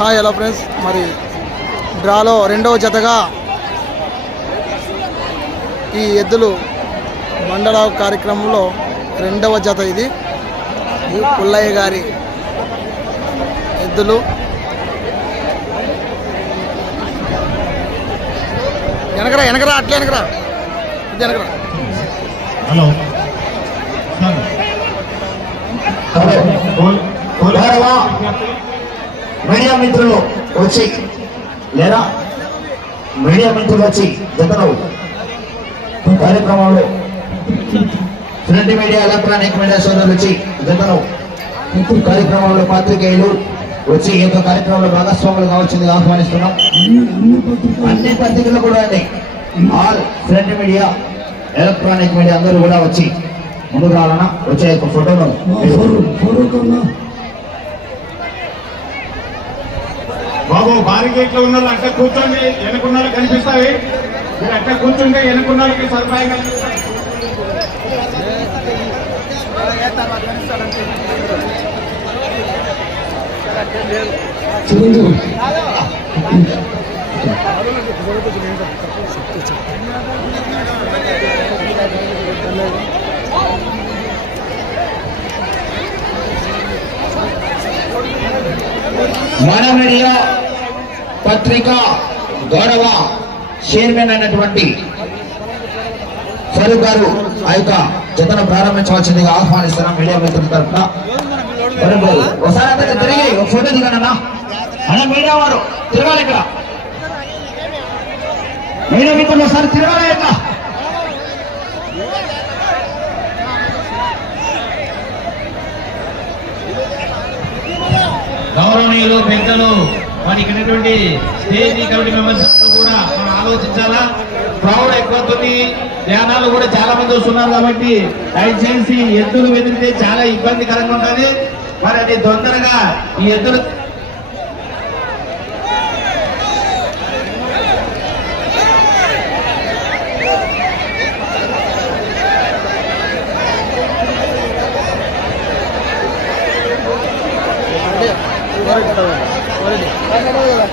Hi hello friends మరి డ్రాలో రెండవ జతగా ఈ ఎద్దులు మండల కార్యక్రమంలో రెండవ జత ఇది. పుల్లయ్య గారి ఎద్దులు. వెనకరా వెనకరా అట్లే వెనకరా. ఇది వెనకరా. హలో గౌరవ మీడియా మిత్రులు వచ్చి లేదా మీడియా మిత్రులు వచ్చి జతలు కార్యక్రమంలో ప్రింట్ మీడియా ఎలక్ట్రానిక్ మీడియా సోదరులు వచ్చి జతలు కార్యక్రమంలో పాత్రికేయులు వచ్చి ఈ యొక్క కార్యక్రమంలో భాగస్వాములు కావచ్చింది ఆహ్వానిస్తున్నాం. అన్ని పత్రికలు కూడా అండి. All print media electronic media అందరూ కూడా వచ్చి ముందుకు రావాలన్నా వచ్చే యొక్క ఫోటోను మీరు బాబు బారిగేట్లో ఉన్న వాళ్ళు కూర్చోండి వెనుకున్న వాళ్ళు కనిపిస్తాయి. మీరు అట్లా కూర్చుంటే వెనుకున్న సదుపాయం కనిపిస్తాయి మన మీడియా పత్రిక గౌరవ చైర్మన్ అయినటువంటి ఫరూక్ గారు ఆ యొక్క జతను ప్రారంభించవలసిందిగా ఆహ్వానిస్తున్నాం మీడియా మిత్రుల తరఫున. ఫరూక్ గారు ఒకసారి అందరికీ తిరిగి ఒక ఫోటో దిగనన్నా. అన్న మీడియా వారు తిరగాలి ఇక్కడ. మీడియా మిత్రులు ఒకసారి తిరగాలి ఇక్కడ. గౌరవనీయులు పెద్దలు మరి ఇక్కడటువంటి స్టేజ్ కమిటీ మెంబర్స్ కూడా మనం ఆలోచించాలా? క్రౌడ్ ఎక్కువతుంది ధ్యానాలు కూడా చాలా మంది వస్తున్నారు కాబట్టి దయచేసి ఎద్దులు వెతికితే చాలా ఇబ్బందికరంగా ఉంటుంది. మరి అది తొందరగా ఈ ఎద్దులు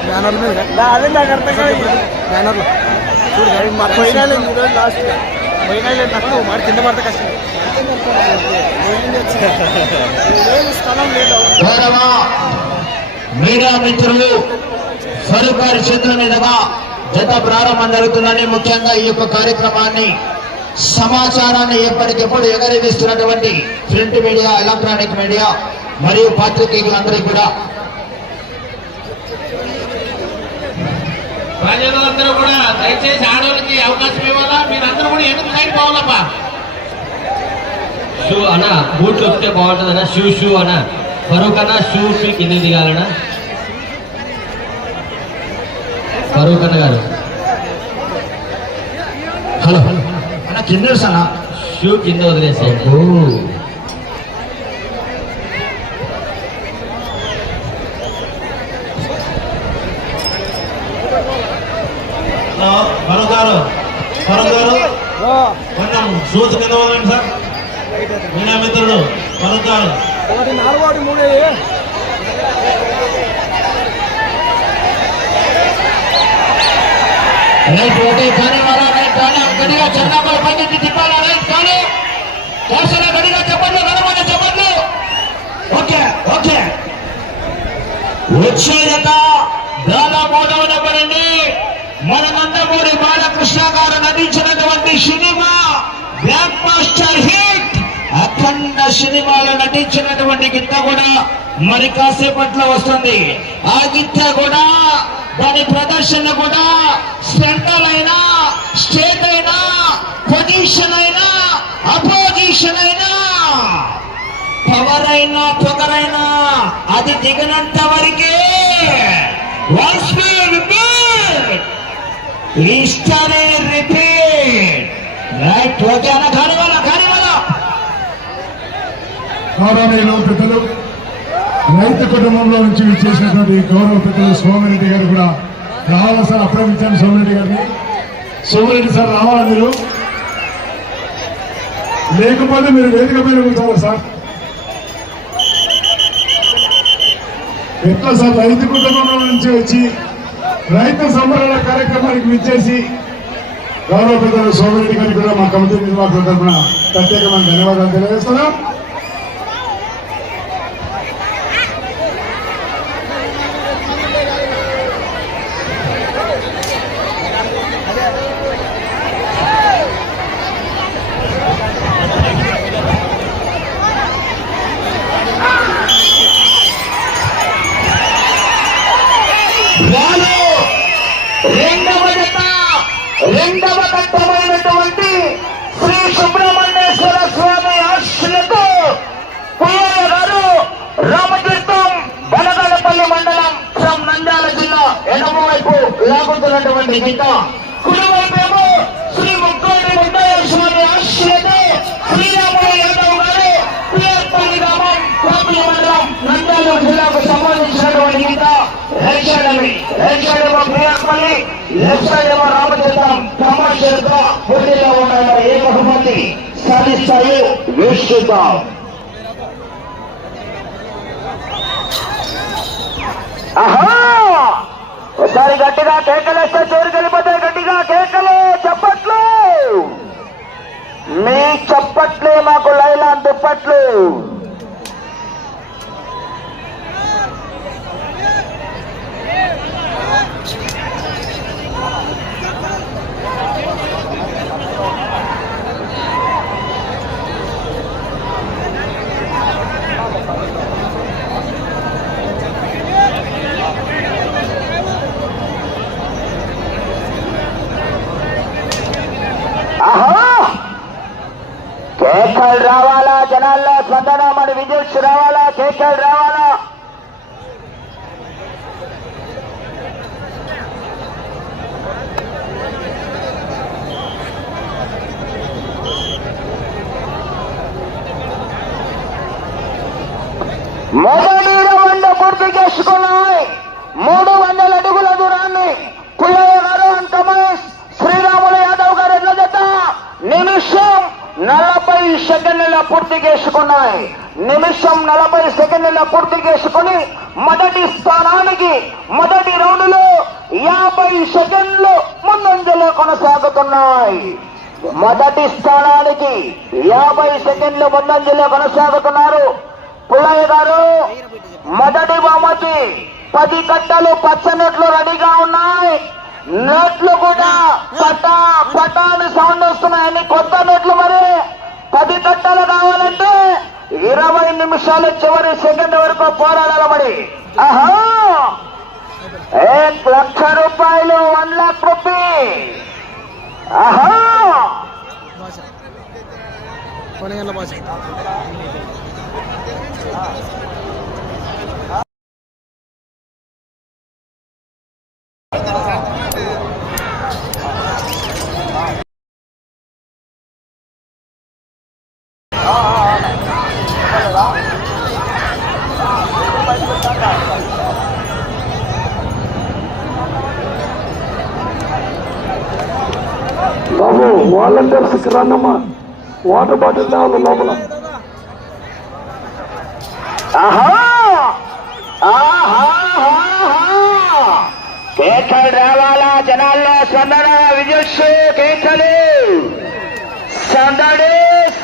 బ్యానర్ల మీద అదే నాకు అర్థం కాదు బ్యానర్లో చూడు మా ఈరోజు లాస్ట్ నాకు కింద కష్టం స్థలం లేదు మిత్రులు ఫరూక్ చేతుల మీదుగా జత ప్రారంభం జరుగుతుందని ముఖ్యంగా ఈ యొక్క కార్యక్రమాన్ని సమాచారాన్ని ఎప్పటికెప్పుడు ఎగరవేస్తున్నటువంటి ప్రింట్ మీడియా ఎలక్ట్రానిక్ మీడియా మరియు పాత్రికేయులందరికీ కూడా ప్రజలందరూ కూడా దయచేసి ఆడవాళ్ళకి అవకాశం ఇవ్వాలా? మీరందరూ కూడా ఎందుకు సైడ్ పోవాలప్పా షూ అన్న బూట్లు వస్తే బాగుంటుంది అన్న. షూ షూ అన్న. ఫరూక్ అన్న షూ షూ కింద దిగాలన్న. ఫరూక్ అన్న గారు. హలో. అన్న కింద షూ కింద వదిలేసేయండి హలో భరత్ గారు భరత్ గారు షూస్ కింద వదలండి సార్? మీడియా మిత్రుడు ఒకటి ఒకటి మూడు. రైట్ ఓకే కానీ వారా రైట్ కానీ గడిగా చందాపల్లి పైకి తిప్పాలా. రైట్ కానీ దర్శన గడిగా చెప్పండి గడమని చెప్పండి. Okay okay. వచ్చే జత దాదాపు మూడవ నెంబర్ అండి మన నందమూరి బాలకృష్ణ గారు నటించినటువంటి cinema blockbuster hit Akhanda సినిమాలో నటించినటువంటి గిత్త కూడా మరి కాసేపట్లో వస్తుంది. ఆ గిత్త కూడా దాని ప్రదర్శన కూడా సెంటర్ అయినా స్టేట్ అయినా పొజిషన్ అయినా అపోజిషన్ అయినా పవర్ అయినా పొగరైనా అది దిగనంత వరకే ఇష్ట రిపీట్ ఇష్టమే రిపీట్ రైట్ ఓకే అన్న కానీ వాళ్ళ కానీ వాళ్ళ గౌరవనీయులు పెద్దలు రైతు కుటుంబంలో నుంచి చేసినటువంటి గౌరవ పెద్దలు సోమిరెడ్డి గారు కూడా రావాలి సార్ అప్రమించాను సోమిరెడ్డి గారిని. సోమిరెడ్డి సార్ రావాలా మీరు? లేకపోతే మీరు వేదిక పైన కూర్చోవాలి సార్. ఎట్లా సార్ రైతు కుటుంబంలో నుంచి వచ్చి రైతు సంబరాల కార్యక్రమానికి విచ్చేసి గౌరవ పెద్దలు సోమిరెడ్డి గారికి కూడా మా కమిటీ నిర్వాహకుల తరఫున ప్రత్యేకమైన ధన్యవాదాలు తెలియజేస్తున్నాం. లాగుతున్నటువంటి గీత కుడివైపేమో శ్రీ ముక్కోటి ముద్దయ్య స్వామి ఆశలతో శ్రీరాములు యాదవ్ గారు పిఆర్పల్లి గ్రామం కోపలి మండలం నంద్యాల జిల్లాకు సంబంధించినటువంటి గీత రైట్ సైడ్ అవి రైట్ సైడ్ ఏమో పిఆర్పల్లి లెఫ్ట్ సైడ్ ఏమో రామచంద్రం కమర్షియల్గా పోటీలో ఉన్న ఏ బహుమతి సాధిస్తాయో వీక్షిద్దాం ఆహా! ఒకసారి గట్టిగా కేకలేస్తే చోరు గట్టిగా కేకలు చప్పట్లు. మీ చప్పట్లే మాకు లైలా దుప్పట్లు ఆహా కేకలు రావాలా? జనాల్లో స్పందన మన విద్యుత్ రావాలా? కేకలు రావాలా మొదటి రౌండ్ పూర్తి చేసుకున్నాయి మూడు వందల అడుగుల దూరాన్ని పుల్లయ్య గారు అండ్ కమలేష్ శ్రీరాములు యాదవ్ గారు ఎట్ల జత నిమిషం నలభై సెకండ్ల పూర్తి చేసుకున్నాయి నిమిషం నలభై సెకండ్ల పూర్తి చేసుకుని మొదటి స్థానానికి మొదటి రౌండ్లో యాభై సెకండ్లు ముందంజలో కొనసాగుతున్నాయి. మొదటి స్థానానికి యాభై సెకండ్లు ముందంజలో కొనసాగుతున్నారు. పుల్లయ్య గారు మొదటి బహుమతి పది కట్టలు పచ్చ నెట్లు రెడీగా ఉన్నాయి. నెట్లు కూడా పటా పటా అని సౌండ్ వస్తున్నాయని కొత్త నెట్లు మరి. పది కట్టలు కావాలంటే ఇరవై నిమిషాలు చివరి సెకండ్ వరకు పోరాడాలి మరి. ఆహా एक లక్ష రూపాయలు వన్ లాక్ రూపీ ఆహా వాలంటీర్స్కి వాటర్ బాటిల్ తేవాలి లోపల. ఆహా! రావాలా? జనాల్లో సందడ విజయస్ కేకలు సందడి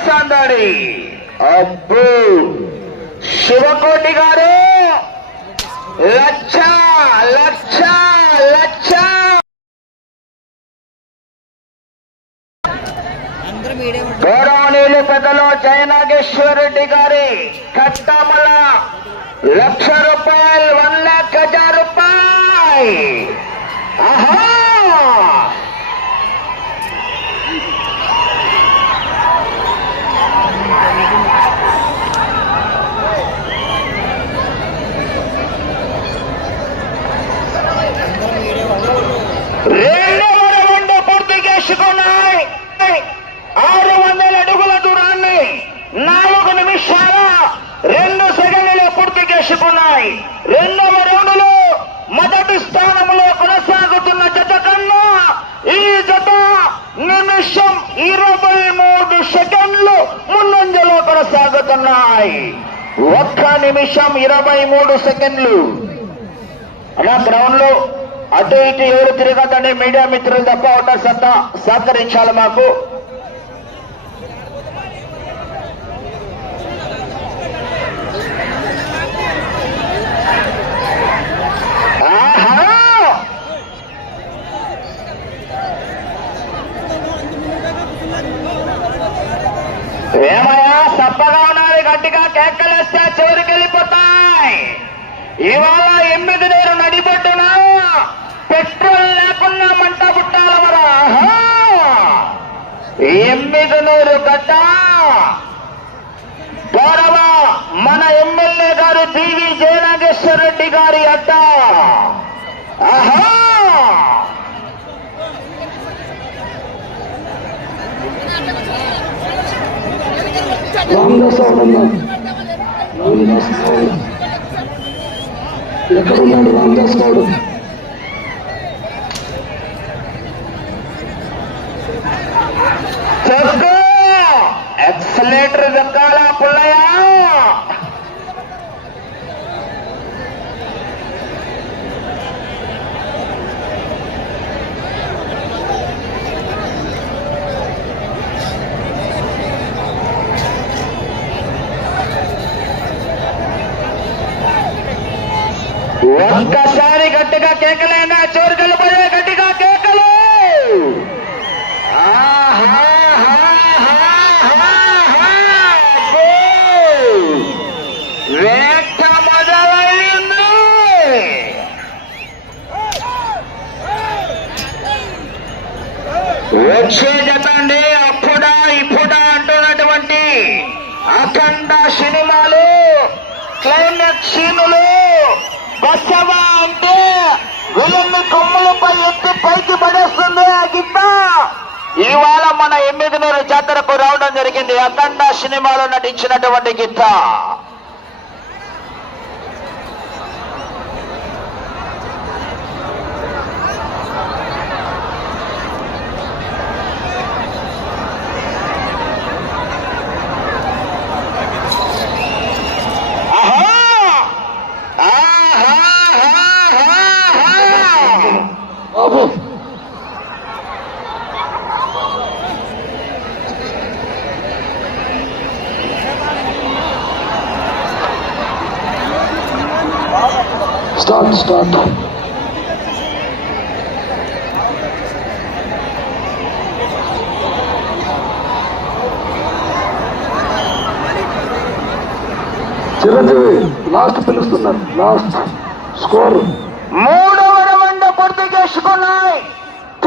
సందడి. అబ్బు! శివకోటి గారు లక్ష లక్ష లక్ష పెద్దలు జయనాగేశ్వరరెడ్డి గారి కట్టమల లక్ష రూపాయలు వన్ లాక్ హజార్ రూపాయలు ఆహా రెండవ రౌండ్ పూర్తి చేసుకున్నాయి ఆరు వందల అడుగుల దూరాన్ని నాలుగు నిమిషాల రెండు సెకండ్లు పూర్తి చేసుకున్నాయి. రెండవ రౌండ్లో మొదటి స్థానంలో కొనసాగుతున్న జత కన్నా ఈ జత నిమిషం ఇరవై మూడు సెకండ్లు ముందంజలో కొనసాగుతున్నాయి. ఒక్క నిమిషం ఇరవై మూడు సెకండ్లు. అలా గ్రౌండ్లో అటు ఇటు ఎవరు తిరగదండి మీడియా మిత్రులు తప్ప ఓటర్స్ అంతా సహకరించాలి మాకు ఆహా! ఏమయ్యా సప్పగా ఉన్నది గట్టిగా కేకలేస్తే చివరికి వెళ్ళిపోతాయి. ఇవాళ ఎనిమిది నేను నడిపొట్టునా? పెట్రోల్ లేకుండా మంట పుట్టాల మరా? ఎనిమిది నూరు గడ్డ. గౌరవ మన ఎమ్మెల్యే గారు టీవీ జయనాగేశ్వర రెడ్డి గారి అడ్డ. ఆహా! రామదాస్ అవడన్నా రామదాస్ గౌడ్ ఎక్కడున్నాడు రామదాస్ గౌడ్ చెక్కు ఎక్సలేటర్ దక్కాల పుల్లయ్యా! ಅಂಕಾಚಾರಿ ಘಟ್ಟಕ ಕೇಕಲೇ పైకి పడేస్తుంది ఆ గిత్త ఇవాళ మన ఎమ్మిదినూరు జాతరకు రావడం జరిగింది. అఖండ సినిమాలో నటించినటువంటి గిత్త ఆహా! ఆహాహాహాహా! బాబు స్టార్ట్ స్టార్ట్. చిరంజీవి లాస్ట్ పిలుస్తున్నారు. లాస్ట్ స్కోర్ మూడవ రౌండ్ పూర్తి చేసుకున్నాయి.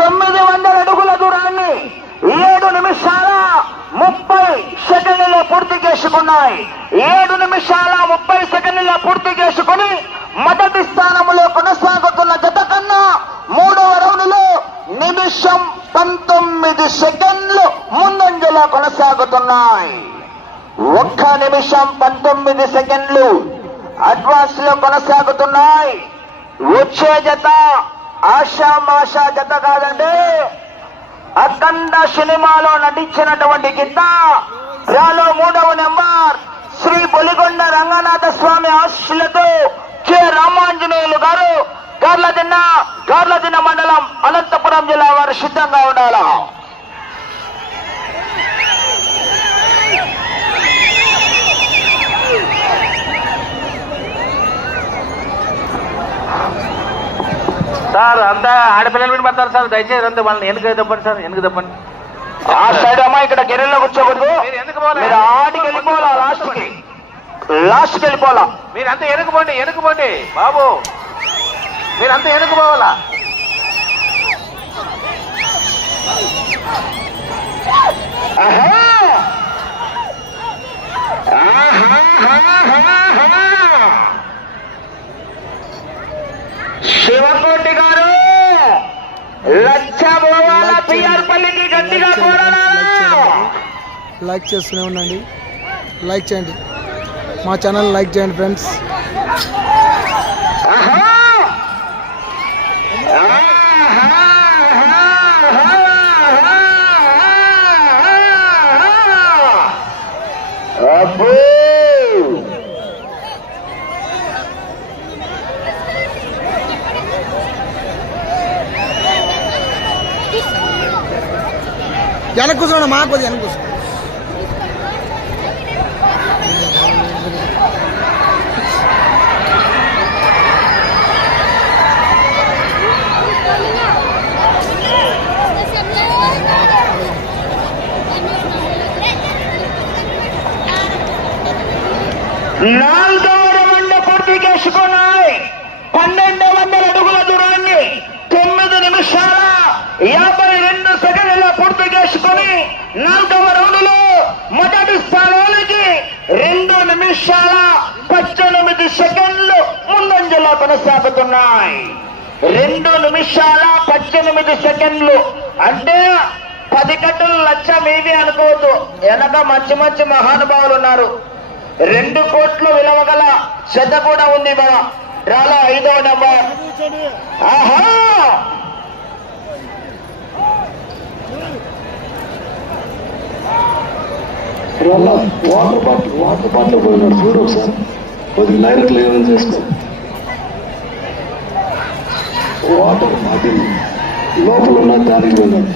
తొమ్మిది వందల అడుగుల దూరాన్ని ఏడు నిమిషాల ముప్పై సెకండ్లలో పూర్తి చేసుకున్నాయి. ఏడు నిమిషాల ముప్పై సెకండ్లలో పూర్తి చేసుకుని మొదటి స్థానంలో కొనసాగుతున్న జత కన్నా మూడవ రౌండ్లో నిమిషం పంతొమ్మిది సెకండ్లు ముందంజలో కొనసాగుతున్నాయి. ఒక్క నిమిషం పంతొమ్మిది సెకండ్లు అడ్వాన్స్లో కొనసాగుతున్నాయి. వచ్చే జత ఆషామాషా జత కాదండి. అఖండ సినిమాలో నటించినటువంటి గిత్త రాలో మూడవ నెంబర్ శ్రీ బొలిగొండ రంగనాథ స్వామి ఆశలతో కె రామాంజనేయులు గారు గార్లదిన్న గార్లదిన్న మండలం అనంతపురం జిల్లా వారు సిద్ధంగా ఉండాలా? సార్ అంతా ఆడపిల్లలు మీద పడతారు సార్. దయచేసి అంతా వాళ్ళని వెనుక తప్పండి సార్ వెనుక తప్పండి. ఆ సైడ్ అమ్మా ఇక్కడ గిరిలో కూర్చోకూడదు మీరు ఎందుకు ఆడికి వెళ్ళిపోవాలా లాస్ట్ కి లాస్ట్కి వెళ్ళిపోవాలా మీరంతా వెనుకపోండి వెనుకపోండి బాబు మీరంతా! ఆహాహాహాహా! శివకోటి గారు లక్ష పోవాల పిఆర్ పల్లికి గట్టిగా కోరాలా లైక్ చేస్తూనే ఉండండి లైక్ చేయండి మా ఛానల్ లైక్ చేయండి ఫ్రెండ్స్ వెనక్కు చూడండి మాకు వెనక్కు నాలుగవ రౌండ్ పూర్తి చేసుకున్నాయి. పన్నెండు వందల అడుగుల దూరాన్ని తొమ్మిది నిమిషాల యాభై రెండు సెకండ్ల పూర్తి చేసుకుని నాలుగవ రౌండ్లో మొదటి స్థానానికి రెండు నిమిషాల పద్దెనిమిది సెకండ్లు ముందంజలో కొనసాగుతున్నాయి. రెండు నిమిషాల పద్దెనిమిది సెకండ్లు. అంటే పది గంటలు లక్ష మీవి అనుకోవద్దు. వెనక మంచి మంచి మహానుభావులు ఉన్నారు. రెండు కోట్లు విలువ గల శ్రద్ధ కూడా ఉంది మన రాలా ఐదవ నంబర్. ఆహా! వాటర్ బాటిల్ వాటర్ బాటిల్ పోయినాడు చూడు ఒకసారి. కొద్దిగా లైన్ క్లియర్ చేసుకో. Water bottle. లోపల ఉన్న దానికి పోయినాడు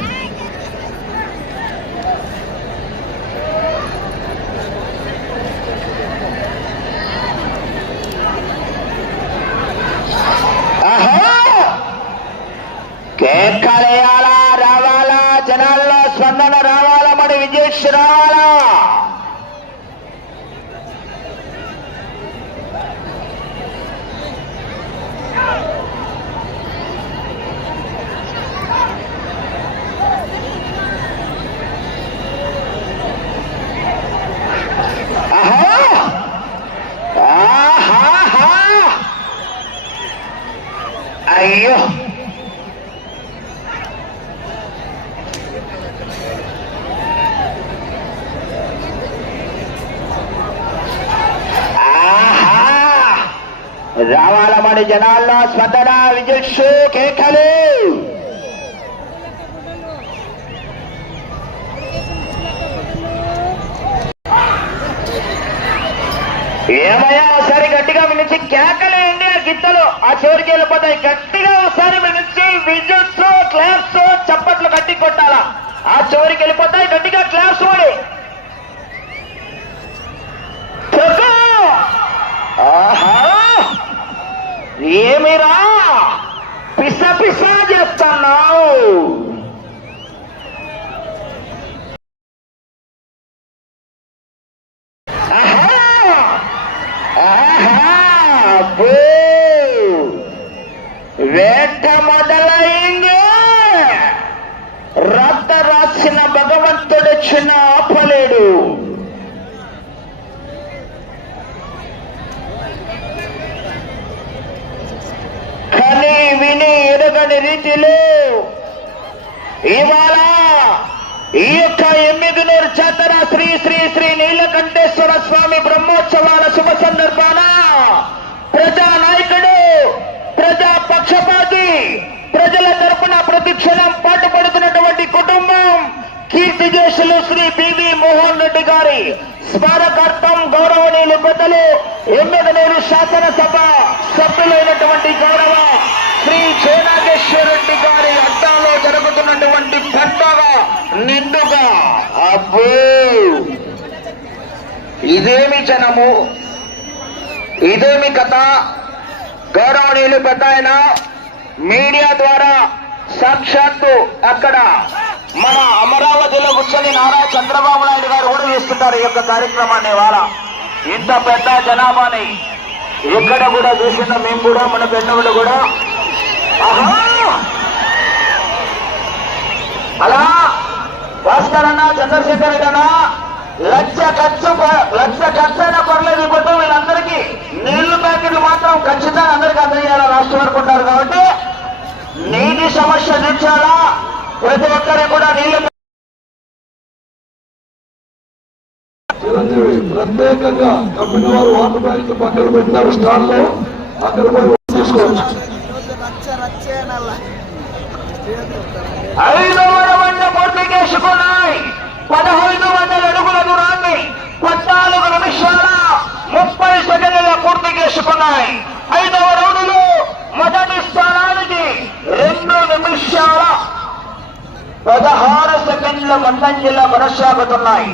ఆహా కేకలేయాలా రావాలా జనాల్లో స్పందన రావాలా మరి విజేష్ రావాలా ఆహా ఆహాహా అయ్యో ఆహా రావాలమని జనాల్లో స్పందన విజక్షు కేకలు ఏమయ్యా ఒకసారి గట్టిగా వినిచి కేకలేయండి ఆ గిత్తలు. ఆ చివరికి వెళ్ళిపోతాయి. గట్టిగా ఒకసారి వినిచి క్లాస్ క్లాప్స్ చప్పట్లు గట్టి కొట్టాలా. ఆ చివరికి వెళ్ళిపోతాయి గట్టిగా క్లాప్స్ పడి చెప్పు. ఆహా ఏమిరా? పిస పిసా చేస్తున్నావు ఆహా! ఆహా! వేట మొదలైంది. రద్ద రాసిన భగవంతుడు చిన్న రీతిలో ఇవాళ ఈ యొక్క ఎమ్మిగునూరు జాతర శ్రీ శ్రీ శ్రీ నీలకంఠేశ్వర స్వామి బ్రహ్మోత్సవాల శుభ సందర్భాన ప్రజా నాయకుడు ప్రజా పక్షపాతి ప్రజల తరపున ప్రతి క్షణం పాటుపడుతున్నటువంటి కుటుంబం కీర్తిజేషులు శ్రీ బివి మోహన్ రెడ్డి గారి స్మారకార్థం గౌరవనీయులు పెద్దలు ఎమ్మెదనేరు శాసనసభ సభ్యులైనటువంటి గౌరవ శ్రీ చేనాగేశ్వర రెడ్డి గారి అడ్డాలో జరుగుతున్నటువంటి పండగ నిండుగా. అబ్బో! ఇదేమి జనము? ఇదేమి కథ? గౌరవనీయులు పెద్ద మీడియా ద్వారా సాక్షాత్తు అక్కడ మన అమరావతిలో కూర్చొని నారా చంద్రబాబు నాయుడు గారు కూడా చూస్తుంటారు ఈ యొక్క కార్యక్రమాన్ని వాళ్ళ ఇంత పెద్ద జనాభాని ఎక్కడ కూడా చూసిన మేము కూడా మన పెద్దవాళ్ళు కూడా. అలా భాస్కర్ అన్న చంద్రశేఖర్ గన్నా అన్న లక్ష ఖర్చు లక్ష ఖర్చు అయినా పర్లేదు ఇప్పుడు వీళ్ళందరికీ నీళ్ళు ప్యాకెట్లు మాత్రం ఖచ్చితంగా అందరికీ అందజేయాలని రాష్ట్రం అనుకుంటారు కాబట్టి నీటి సమస్య తీర్చాలా? ప్రతి ఒక్కరికి కూడా నీళ్ళు చిరంజీవి ప్రత్యేకంగా కంపెనీ వారు వాటర్ బ్యాంక్ పక్కన పెట్టినారు స్టాల్లో అక్కడ పోయి తీసుకోవచ్చు. పదహైదు వందల అడుగుల దూరాన్ని పద్నాలుగు నిమిషాల ముప్పై సెకండ్ల పూర్తి చేసుకున్నాయి ఐదవ రౌండ్లో మొదటి స్థానానికి రెండు నిమిషాల పదహారు సెకండ్ల ముందంజలో కొనసాగుతున్నాయి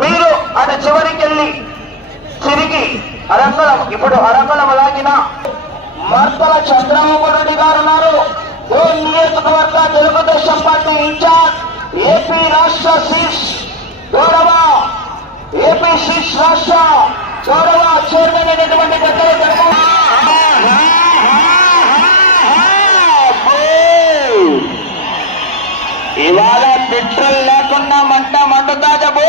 మీరు అటు చివరికి వెళ్ళి తిరిగి అరంగళం ఇప్పుడు అరంగళం లాగిన మర్తల చంద్రబాబు రెడ్డి గారు ఉన్నారు. ఓ నియోజకవర్గ తెలుగుదేశం పార్టీ ఇన్ఛార్జ్ ఏపీ రాష్ట్ర శీర్ష్ గౌరవ ఏపీ శీర్ష్ రాష్ట్ర గౌరవ చైర్మన్ అయినటువంటి దగ్గర ఇవాళ పెట్రోల్ లేకుండా మంట మండుతా జబు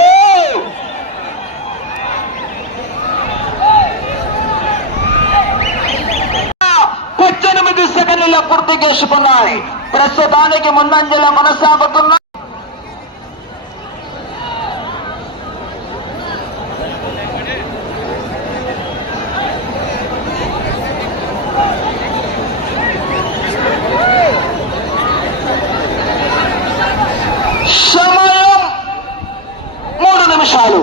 పద్దెనిమిది సెకండ్ల పూర్తి చేసుకున్నాయి. ప్రస్తుతానికి ముందంజలో కొనసాగుతున్న సమయం మూడు నిమిషాలు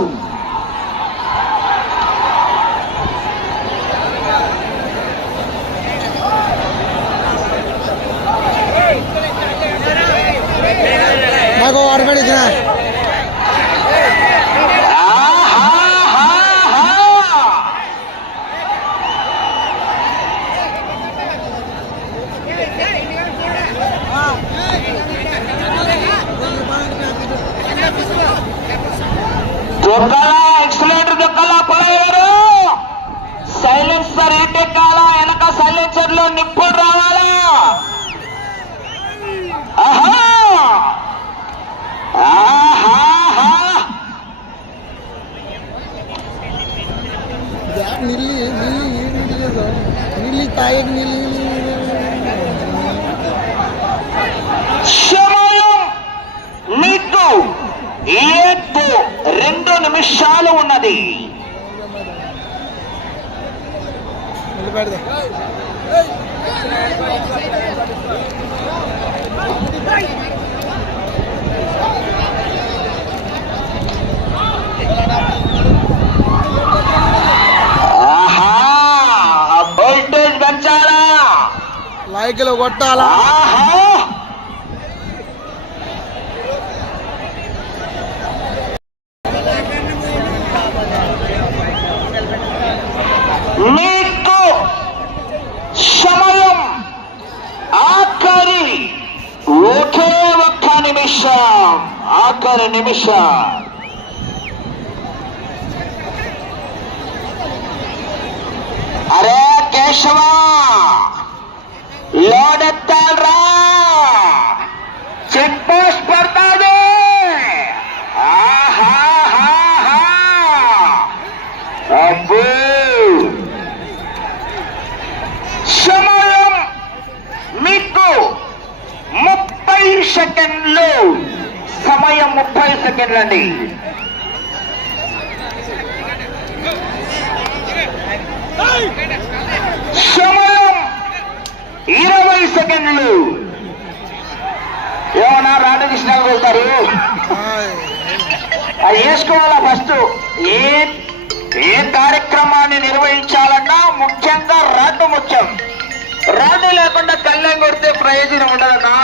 నాకు అడగడి ఆహాహాహా. దొక్కల ఎక్సలేటర్ దొక్కల పోయారు సైలెన్సర్ ఎట్టెక్కాలా వెనక సైలెన్సర్లో నిప్పులు రావాలా ఆహా ఆహాహా నీళ్ళు నీళ్ళు నీళ్ళు తాగేకి నీళ్ళు సమయం మీకు ఏడు రెండు నిమిషాలు ఉన్నది పెడదా సైకిల్ కొట్టాలా? మీకు సమయం ఆఖరి ఒకే ఒక్క నిమిషం ఆఖరి నిమిషం. అరే కేశవా! లోడెత్తాడ్రా చెక్ పోస్ట్ పడతాడు అబ్బో. సమయం మీకు ముప్పై సెకండ్లు. సమయం ముప్పై సెకండ్లు అండి సమయం ఇరవై సెకండ్లు. ఏమన్నా రాధాకృష్ణ వెళ్తారు? అది వేసుకోవాలా ఫస్ట్? ఏ ఏ కార్యక్రమాన్ని నిర్వహించాలన్నా ముఖ్యంగా రాడ్డు ముఖ్యం. రాడ్డు లేకుండా కళ్ళెం కొడితే ప్రయోజనం ఉండదన్నా?